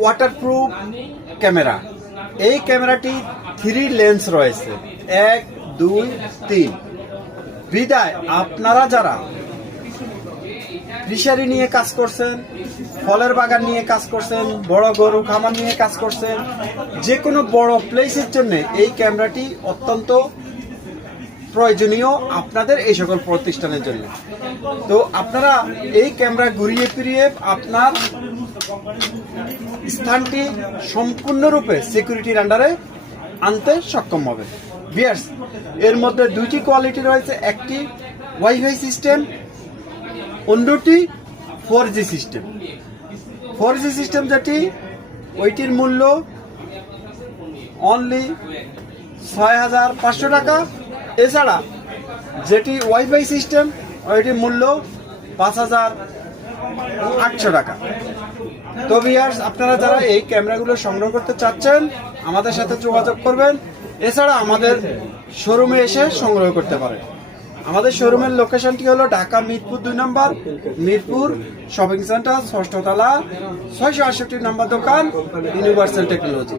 Waterproof camera. এই ক্যামেরাটি 3 lens রয়েছে, 1, 2, 3। বিদায় আপনারা যারা ফিশারি নিয়ে কাজ করছেন, ফলের বাগান নিয়ে কাজ করছেন, বড় গরু খামার নিয়ে কাজ করছেন, যে কোনো বড় প্লেসের জন্য এই ক্যামেরাটি অত্যন্ত প্রয়োজনীয় আপনাদের এই সকল প্রতিষ্ঠানের জন্য। তো আপনারা এই ক্যামেরা ঘুরিয়ে ফিরিয়ে আপনার স্থানটি সম্পূর্ণরূপে সিকিউরিটির আন্ডারে আনতে সক্ষম হবে। ভিউয়ার্স, এর মধ্যে 2টি কোয়ালিটি রয়েছে, একটি ওয়াইফাই সিস্টেম, অন্যটি 4G সিস্টেম। 4G সিস্টেম যেটি, ওইটির মূল্য অনলি 6,500 টাকা। এছাড়া যেটি ওয়াইফাই সিস্টেম, ওইটির মূল্য 5,800 টাকা। তো ভিউয়ার্স, আপনারা যারা এই ক্যামেরাগুলো সংগ্রহ করতে চাচ্ছেন আমাদের সাথে যোগাযোগ করবেন। এছাড়া আমাদের শোরুমে এসে সংগ্রহ করতে পারেন। আমাদের শোরুমের লোকেশনটি হলো ঢাকা মিরপুর 2 নম্বর, মিরপুর শপিং সেন্টার, 6ষ্ঠ তলা, 668 নম্বর দোকান, ইউনিভার্সাল টেকনোলজি।